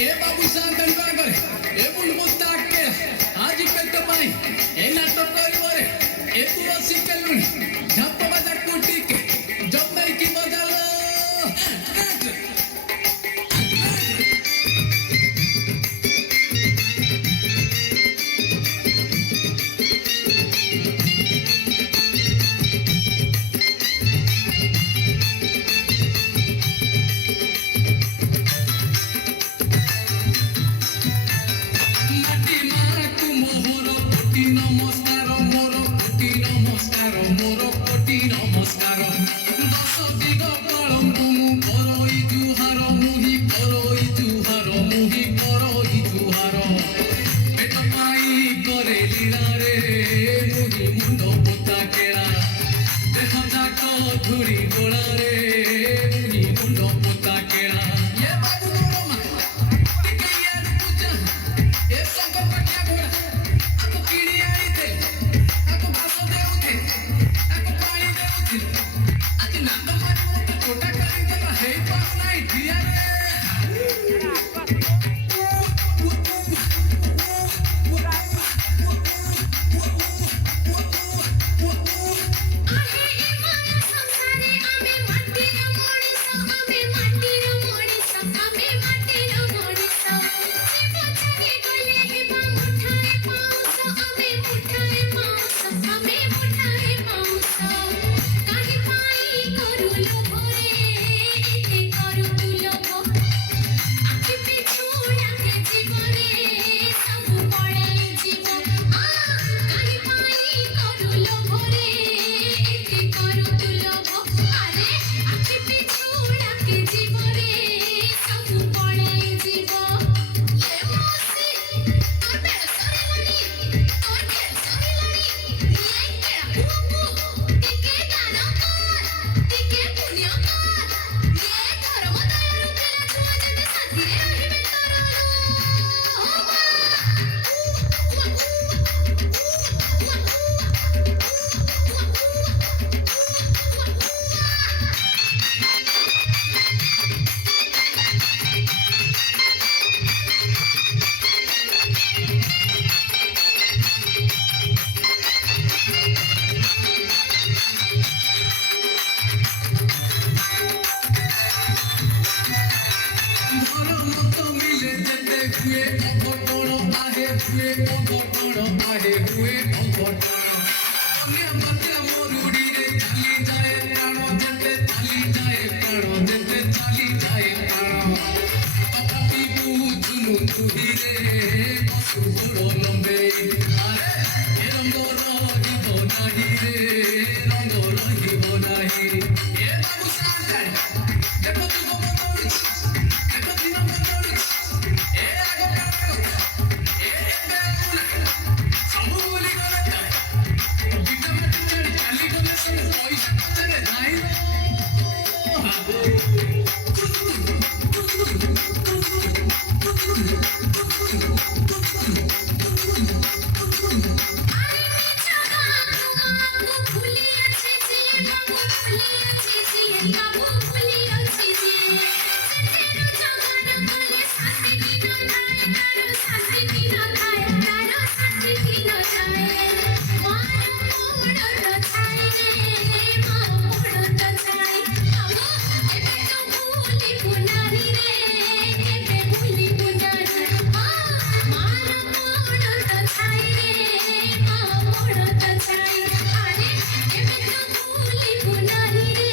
ए बाबू शांतन बागर ए मुलमुस्ताक के आज पेट पाई ए नाटक करिवरे ए तुलसी के लुण झप बजा कुटी के जब नहीं की मजा लो নমস্কার দশ দিগ কলঙ্ক মু করই জুহার মুহি করই জুহার মুহি করই জুহার পেট পাই করে লীলা রে মুহি মুন্ড পোতা কেড়া দেহ যাক ধুরি গোড়া রে মুহি মুন্ড পোতা কেড়া এ বাবু মা টিকে ইয়ার পূজা এ শঙ্কর পাটিয়া ঘোড়া আকো কিড়ি আইতে আকো ভাষ দেউতে আজি নান্দ মারি মতো ছোটা করি দেবা হেই পাস নাই দিয়া রে हुए अघटन आहे हुए अघटन आहे हुए अघटन अन्य मध्य मरुड़ी रे चली जाए प्राण जेते चली जाए प्राण जेते चली जाए प्राण तथापि बुझुनु तुही रे बसु गोड़ लंबे अरे ए रंग रहिब नाही रे रंग रहिब नाही ए बाबू साथे देखो तू को बतौड़ी देखो दिन बतौड़ी Thank you.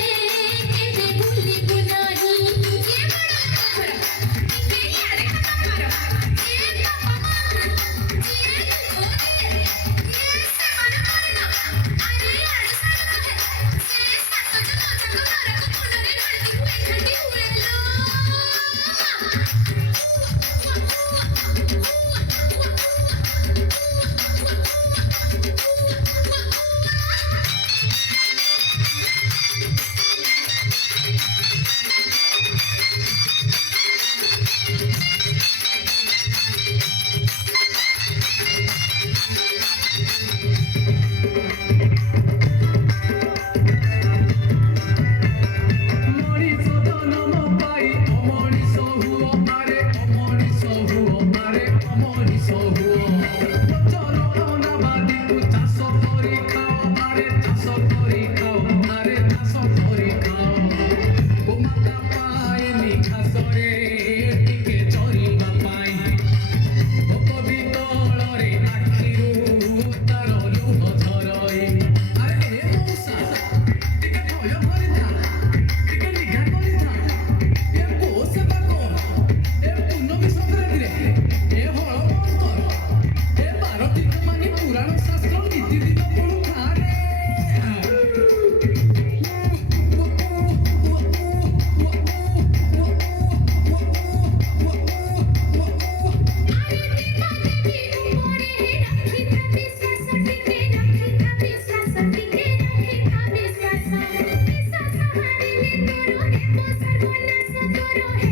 करो